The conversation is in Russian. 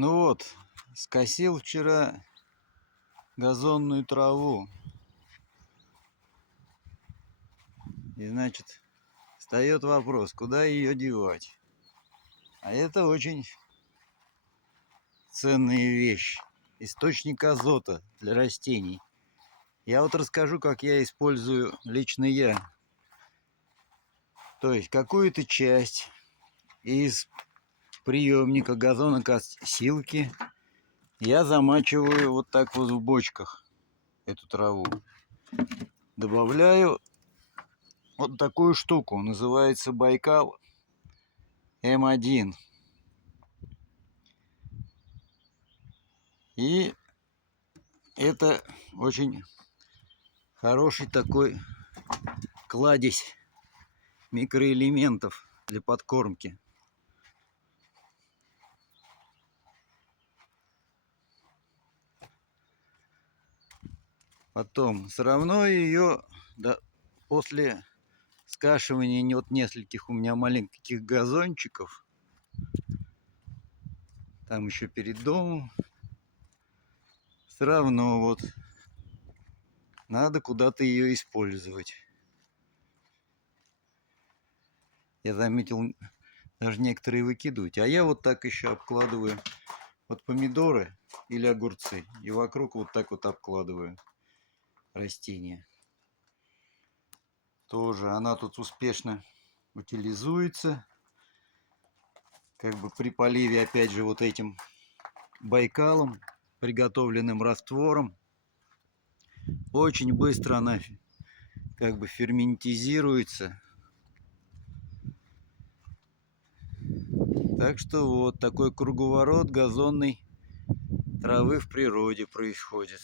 Ну вот, скосил вчера газонную траву. И значит, встает вопрос, куда ее девать. А это очень ценная вещь. Источник азота для растений. Я вот расскажу, как я использую лично я. То есть какую-то часть из приемника газонокосилки я замачиваю вот так вот в бочках эту траву. Добавляю вот такую штуку, называется Байкал М1. И это очень хороший такой кладезь микроэлементов для подкормки. Потом все равно ее после скашивания вот нескольких у меня маленьких газончиков, там еще перед домом, все равно вот надо куда-то ее использовать. Я заметил, даже некоторые выкидывают. А я вот так еще обкладываю вот помидоры или огурцы. И вокруг вот так вот обкладываю растения. Тоже она тут успешно утилизуется. Как бы при поливе опять же вот этим Байкалом, приготовленным раствором. Очень быстро она как бы ферментизируется. Так что вот такой круговорот газонной травы в природе происходит.